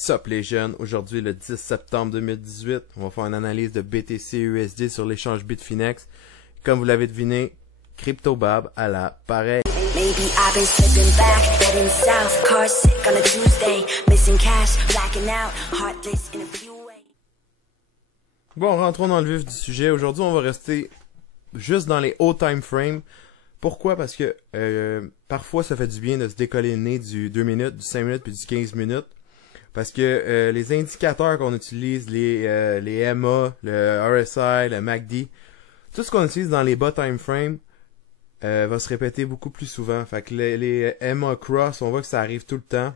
Sup les jeunes, aujourd'hui le 10 septembre 2018, on va faire une analyse de BTC USD sur l'échange Bitfinex. Comme vous l'avez deviné, CryptoBab à la pareille. Bon, rentrons dans le vif du sujet. Aujourd'hui, on va rester juste dans les hauts time frames. Pourquoi? Parce que parfois, ça fait du bien de se décoller le nez du 2 minutes, du 5 minutes puis du 15 minutes. Parce que les indicateurs qu'on utilise, les EMA, le RSI, le MACD, tout ce qu'on utilise dans les bas time frames va se répéter beaucoup plus souvent. Fait que les EMA cross, on voit que ça arrive tout le temps.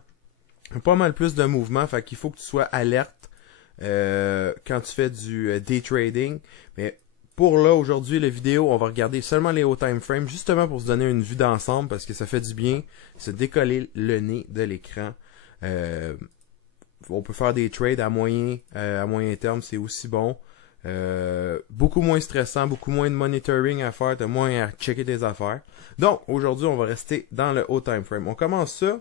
Pas mal plus de mouvements, fait qu'il faut que tu sois alerte quand tu fais du day trading. Mais pour là, aujourd'hui, la vidéo, on va regarder seulement les hauts time frames, justement pour se donner une vue d'ensemble, parce que ça fait du bien se décoller le nez de l'écran. On peut faire des trades à moyen terme, c'est aussi bon. Beaucoup moins stressant, beaucoup moins de monitoring à faire, t'as moins à checker tes affaires. Donc, aujourd'hui, on va rester dans le haut time frame. On commence ça.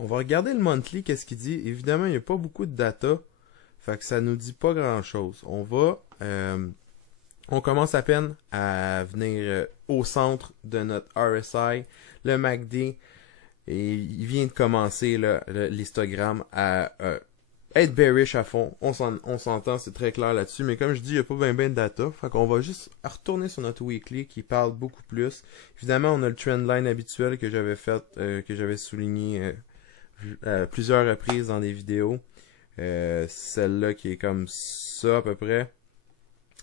On va regarder le monthly, qu'est-ce qu'il dit. Évidemment, il n'y a pas beaucoup de data. Fait que ça nous dit pas grand-chose. On commence à peine à venir au centre de notre RSI, le MACD. Et il vient de commencer l'histogramme à être bearish à fond. On s'entend, c'est très clair là-dessus. Mais comme je dis, il n'y a pas bien de data. Fait qu'on va juste retourner sur notre weekly qui parle beaucoup plus. Évidemment, on a le trendline habituel que j'avais fait, que j'avais souligné plusieurs reprises dans des vidéos. Celle-là qui est comme ça à peu près.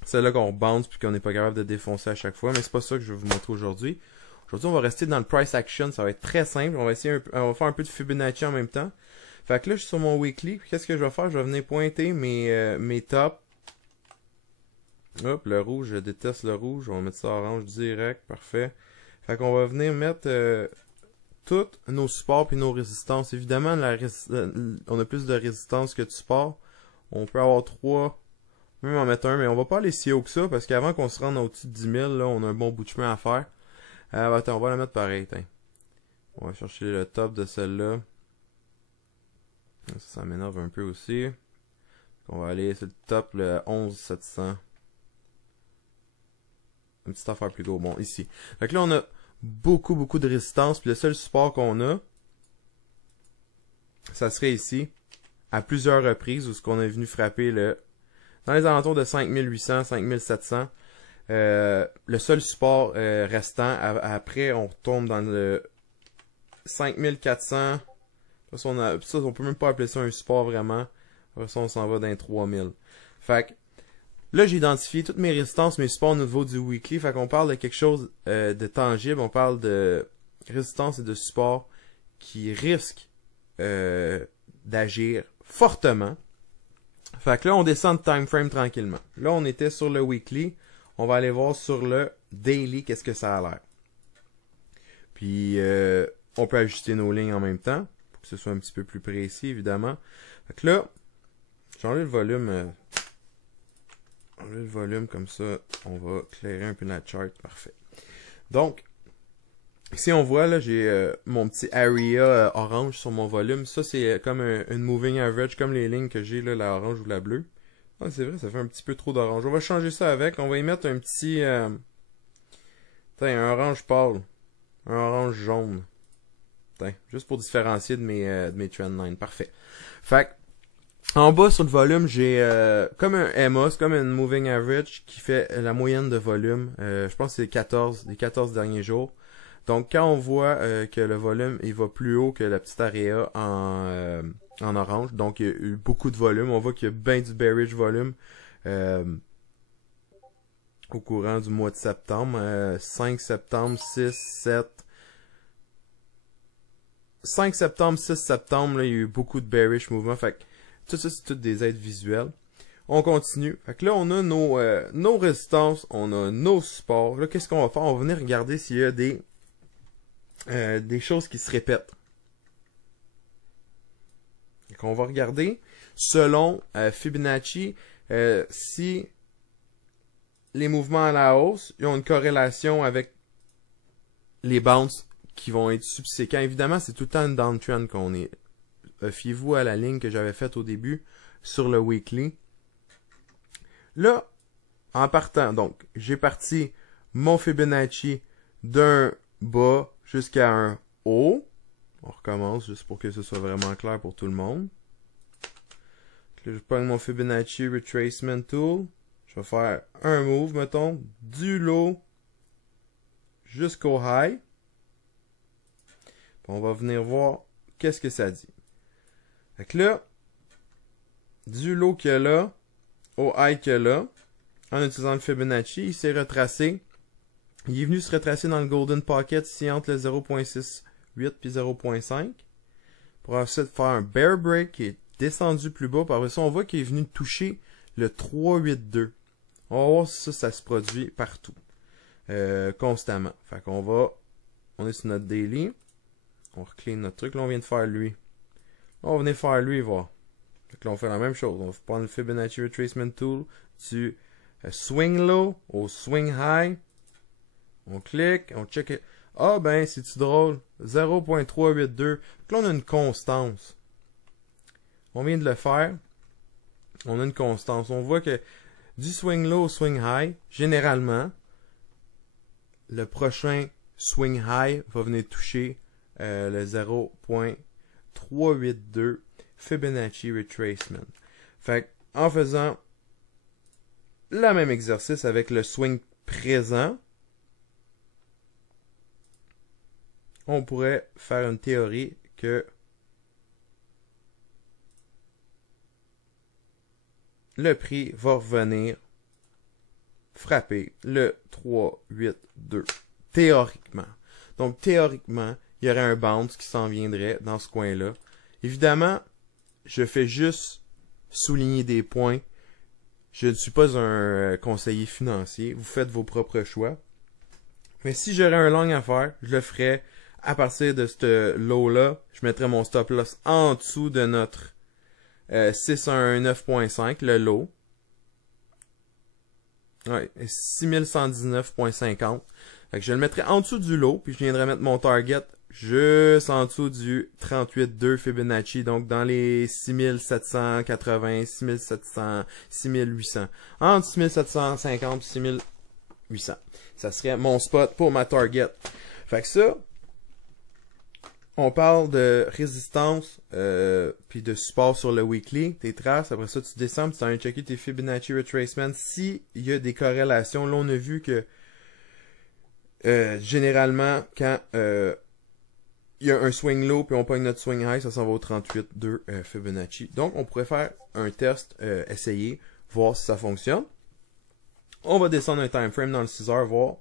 Celle-là qu'on bounce puis qu'on n'est pas capable de défoncer à chaque fois. Mais c'est pas ça que je vais vous montrer aujourd'hui. Aujourd'hui, on va rester dans le price action. Ça va être très simple. On va faire un peu de Fibonacci en même temps. Fait que là, je suis sur mon weekly. Qu'est-ce que je vais faire? Je vais venir pointer mes tops. Hop, le rouge. Je déteste le rouge. On va mettre ça orange direct. Parfait. Fait qu'on va venir mettre tous nos supports puis nos résistances. Évidemment, on a plus de résistance que de support. On peut avoir 3. Même en mettre un. Mais on va pas aller si haut que ça. Parce qu'avant qu'on se rende au-dessus de 10 000, là, on a un bon bout de chemin à faire. Attends, on va la mettre pareil. Tiens. On va chercher le top de celle-là. Ça m'énerve un peu aussi. On va aller sur le top, le 11700. Une petite affaire plus gros. Bon, ici. Fait que là, on a beaucoup de résistance. Puis le seul support qu'on a, ça serait ici. À plusieurs reprises, où ce qu'on est venu frapper dans les alentours de 5800, 5700. Le seul support restant, après on retombe dans le 5400. Ça, on peut même pas appeler ça un support vraiment. Après ça, on s'en va dans les 3000. Fait que là, j'ai identifié toutes mes résistances, mes supports au niveau du weekly. Fait qu'on parle de quelque chose de tangible. On parle de résistance et de support qui risquent d'agir fortement. Fait que là, on descend de time frame tranquillement. Là, on était sur le weekly. On va aller voir sur le daily qu'est-ce que ça a l'air. Puis, on peut ajuster nos lignes en même temps, pour que ce soit un petit peu plus précis, évidemment. Fait que là, j'enlève le volume. Enlever le volume comme ça, on va clairer un peu la chart. Parfait. Donc, ici, on voit, là, j'ai mon petit area orange sur mon volume. Ça, c'est comme une moving average, comme les lignes que j'ai, là, la orange ou la bleue. Ah, c'est vrai, ça fait un petit peu trop d'orange. On va changer ça avec. On va y mettre un petit... un orange pâle. Un orange jaune. Juste pour différencier de mes trendlines. Parfait. Fait que, en bas sur le volume, j'ai comme un EMA, c'est comme une moving average qui fait la moyenne de volume. Je pense que c'est les 14 derniers jours. Donc, quand on voit que le volume il va plus haut que la petite area en orange, donc il y a eu beaucoup de volume. On voit qu'il y a bien du bearish volume au courant du mois de septembre. 5 septembre, 6, 7. 5 septembre, 6 septembre, là, il y a eu beaucoup de bearish mouvement. Fait que tout ça, c'est toutes des aides visuelles. On continue. Fait que là, on a nos résistances, on a nos supports. Là, qu'est-ce qu'on va faire? On va venir regarder s'il y a des choses qui se répètent. Donc, on va regarder selon Fibonacci si les mouvements à la hausse ils ont une corrélation avec les bounces qui vont être subséquents. Évidemment, c'est tout le temps une downtrend qu'on est fiez-vous à la ligne que j'avais faite au début sur le weekly. Là, en partant, donc, j'ai parti mon Fibonacci d'un bas jusqu'à un haut. On recommence juste pour que ce soit vraiment clair pour tout le monde. Là, je prends mon Fibonacci Retracement Tool. Je vais faire un move, mettons, du low jusqu'au high. Puis on va venir voir qu'est-ce que ça dit. Fait que là, du low qu'il y a là, au high qu'il y a là, en utilisant le Fibonacci, il s'est retracé. Il est venu se retracer dans le Golden Pocket ici entre le 0.68 puis 0.5. Pour ensuite faire un bear break qui est descendu plus bas. Par après ça, on voit qu'il est venu toucher le 3.82. On va voir si ça se produit partout. Constamment. Fait qu'on va... On est sur notre daily. On recline notre truc. Là, on vient de faire lui. Là, on va venir faire lui, voir. Fait que là, on fait la même chose. On va prendre le Fibonacci Retracement Tool du swing low au swing high. On clique, on check. Ah ben, c'est-tu drôle? 0.382. Là, on a une constance. On vient de le faire. On a une constance. On voit que du swing low au swing high, généralement, le prochain swing high va venir toucher le 0.382 Fibonacci Retracement. Fait en faisant le même exercice avec le swing présent, on pourrait faire une théorie que le prix va revenir frapper le 382. Théoriquement. Donc, théoriquement, il y aurait un bounce qui s'en viendrait dans ce coin-là. Évidemment, je fais juste souligner des points. Je ne suis pas un conseiller financier. Vous faites vos propres choix. Mais si j'aurais un long à faire, je le ferais à partir de ce low-là. Je mettrais mon stop loss en dessous de notre 619.5, le low. Ouais, 6119.50. Fait que je le mettrais en dessous du low, puis je viendrais mettre mon target juste en dessous du 38.2 Fibonacci, donc dans les 6780, 6700, 6800. Entre 6750 et 6800. Ça serait mon spot pour ma target. Fait que ça, on parle de résistance, puis de support sur le weekly, tes traces. Après ça, tu descends, tu vas checker tes Fibonacci Retracement. S'il y a des corrélations, là, on a vu que généralement, quand il y a un swing low, puis on pogne notre swing high, ça s'en va au 38.2 Fibonacci. Donc, on pourrait faire un test, essayer, voir si ça fonctionne. On va descendre un time frame dans le 6 heures, voir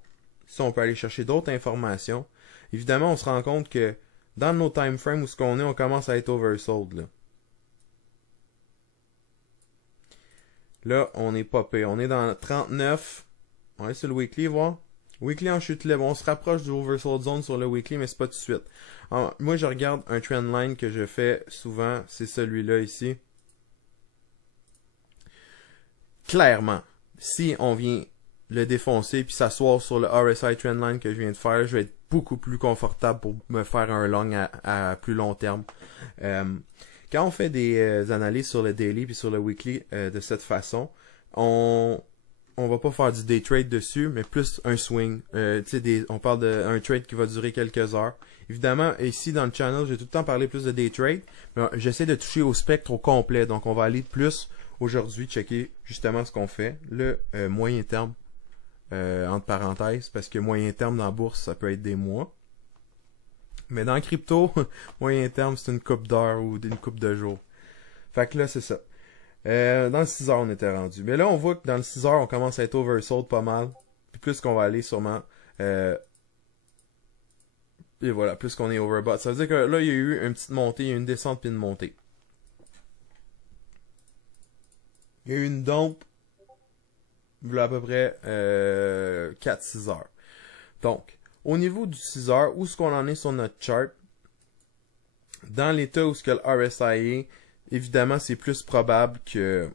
si on peut aller chercher d'autres informations. Évidemment, on se rend compte que dans nos time frames où ce qu'on est, on commence à être oversold. Là, on est popé. On est dans 39. On est sur le weekly, voir. Weekly en chute libre. On se rapproche du oversold zone sur le weekly, mais c'est pas tout de suite. Alors, moi, je regarde un trendline que je fais souvent. C'est celui-là ici. Clairement, si on vient le défoncer puis s'asseoir sur le RSI trendline que je viens de faire, je vais être beaucoup plus confortable pour me faire un long à plus long terme. Quand on fait des analyses sur le daily puis sur le weekly de cette façon, on va pas faire du day trade dessus, mais plus un swing. On parle d'un trade qui va durer quelques heures. Évidemment, ici dans le channel, j'ai tout le temps parlé plus de day trade, mais j'essaie de toucher au spectre au complet. Donc on va aller plus aujourd'hui checker justement ce qu'on fait, le moyen terme. Entre parenthèses, parce que moyen terme dans la bourse, ça peut être des mois. Mais dans crypto, moyen terme, c'est une coupe d'heures ou une coupe de jours. Fait que là, c'est ça. Dans le 6 heures, on était rendu. Mais là, on voit que dans le 6 heures, on commence à être oversold pas mal. Puis plus qu'on va aller sûrement. Et voilà, plus qu'on est overbought. Ça veut dire que là, il y a eu une petite montée, il y a eu une descente puis une montée. Il y a eu une dompe. Voilà à peu près 4-6 heures. Donc, au niveau du 6 heures, où est-ce qu'on en est sur notre chart? Dans l'état où ce que le RSI est, évidemment, c'est plus probable que...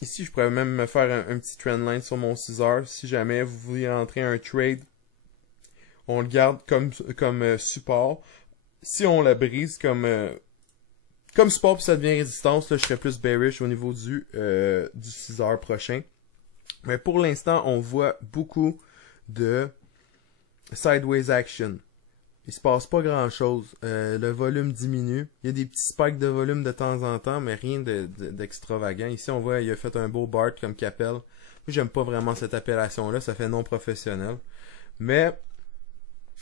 Ici, je pourrais même me faire un petit trendline sur mon 6 heures. Si jamais vous voulez rentrer un trade, on le garde comme support. Si on le brise comme Comme support, puis ça devient résistance, là, je serais plus bearish au niveau du 6 heures prochain. Mais pour l'instant, on voit beaucoup de sideways action. Il se passe pas grand chose. Le volume diminue. Il y a des petits spikes de volume de temps en temps, mais rien d'extravagant. Ici, on voit, il a fait un beau BART comme qu'appelle. Moi, j'aime pas vraiment cette appellation-là. Ça fait non professionnel. Mais,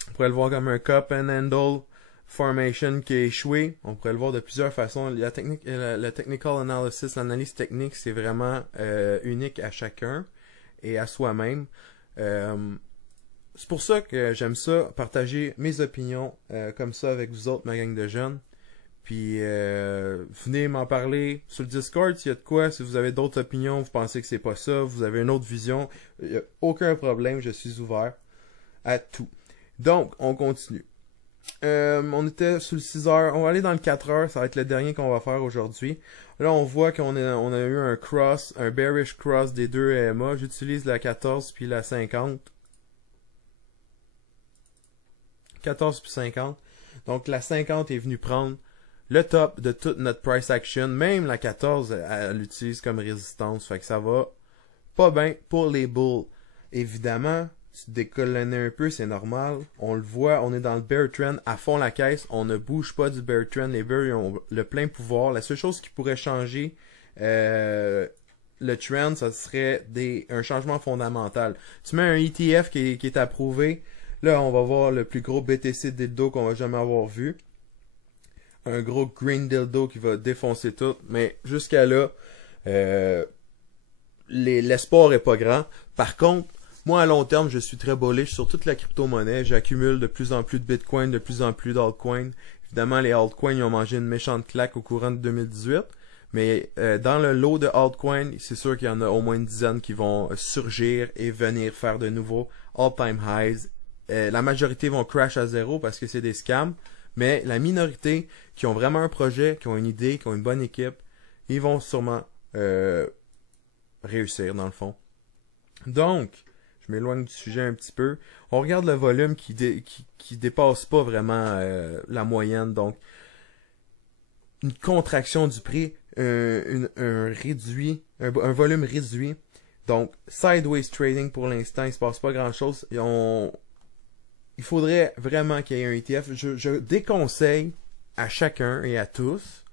on pourrait le voir comme un cup and handle formation qui a échoué. On pourrait le voir de plusieurs façons. La technical analysis, l'analyse technique, c'est vraiment unique à chacun et à soi-même. C'est pour ça que j'aime ça, partager mes opinions comme ça avec vous autres, ma gang de jeunes. Puis venez m'en parler sur le Discord s'il y a de quoi. Si vous avez d'autres opinions, vous pensez que c'est pas ça, vous avez une autre vision, il n'y a aucun problème, je suis ouvert à tout. Donc, on continue. On était sur le 6 heures, on va aller dans le 4 heures, ça va être le dernier qu'on va faire aujourd'hui. Là, on voit qu'on a eu un cross, un bearish cross des deux EMA. J'utilise la 14 puis la 50. 14 puis 50. Donc, la 50 est venue prendre le top de toute notre price action. Même la 14, elle l'utilise comme résistance. Fait que ça va pas bien pour les bulls. Évidemment, tu décolonnes un peu, c'est normal. On le voit, on est dans le bear trend à fond la caisse. On ne bouge pas du bear trend. Les bears ont le plein pouvoir. La seule chose qui pourrait changer le trend, ça serait un changement fondamental. Tu mets un ETF qui est approuvé. Là, on va voir le plus gros BTC dildo qu'on va jamais avoir vu. Un gros green dildo qui va défoncer tout. Mais jusqu'à là, l'espoir est pas grand. Par contre, moi, à long terme, je suis très bullish sur toute la crypto-monnaie. J'accumule de plus en plus de Bitcoin, de plus en plus d'altcoins. Évidemment, les altcoins, ils ont mangé une méchante claque au courant de 2018. Mais dans le lot de altcoins, c'est sûr qu'il y en a au moins une dizaine qui vont surgir et venir faire de nouveaux all-time highs. La majorité vont crash à zéro parce que c'est des scams. Mais la minorité qui ont vraiment un projet, qui ont une idée, qui ont une bonne équipe, ils vont sûrement réussir dans le fond. Donc, je m'éloigne du sujet un petit peu. On regarde le volume qui dépasse pas vraiment la moyenne. Donc, une contraction du prix, un volume réduit. Donc, sideways trading pour l'instant, il se passe pas grand-chose. Il faudrait vraiment qu'il y ait un ETF. Je déconseille à chacun et à tous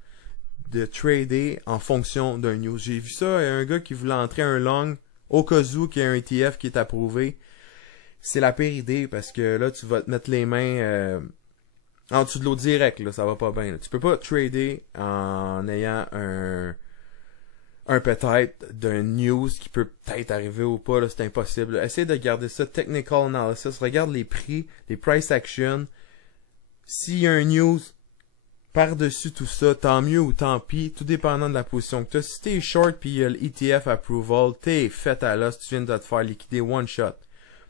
de trader en fonction d'un news. J'ai vu ça, un gars qui voulait entrer un long au cas où qu'il y a un ETF qui est approuvé. C'est la pire idée parce que là, tu vas te mettre les mains en dessous de l'eau direct. Là, ça va pas bien. Là. Tu peux pas trader en ayant un peut-être d'un news qui peut peut-être arriver ou pas. Là, c'est impossible. Essaye de garder ça. Technical analysis. Regarde les prix, les price action. S'il y a un news par-dessus tout ça, tant mieux ou tant pis, tout dépendant de la position que tu as. Si t'es short puis il y a l'ETF approval, t'es fait à l'os, tu viens de te faire liquider one shot.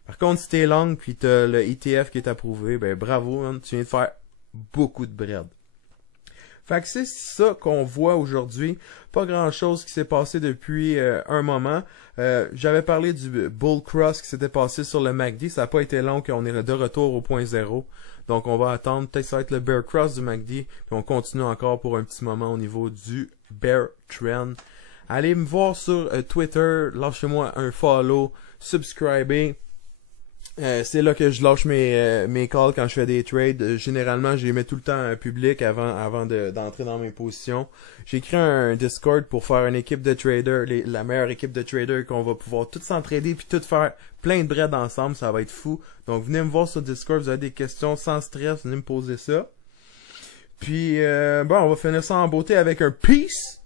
Par contre, si t'es long puis t'as le ETF qui est approuvé, ben bravo, hein, tu viens de faire beaucoup de bread. Fait que c'est ça qu'on voit aujourd'hui. Pas grand chose qui s'est passé depuis un moment. J'avais parlé du bull cross qui s'était passé sur le MACD. Ça n'a pas été long qu'on est de retour au point zéro. Donc on va attendre. Peut-être ça va être le bear cross du MACD. Puis on continue encore pour un petit moment au niveau du bear trend. Allez me voir sur Twitter. Lâchez-moi un follow. Subscribez. C'est là que je lâche mes calls quand je fais des trades. Généralement, je les mets tout le temps public avant d'entrer dans mes positions. J'ai créé un Discord pour faire une équipe de traders, la meilleure équipe de traders qu'on va pouvoir tous s'entraider puis tout faire plein de bread ensemble. Ça va être fou. Donc, venez me voir sur Discord. Vous avez des questions sans stress. Venez me poser ça. Puis, bon, on va finir ça en beauté avec un peace.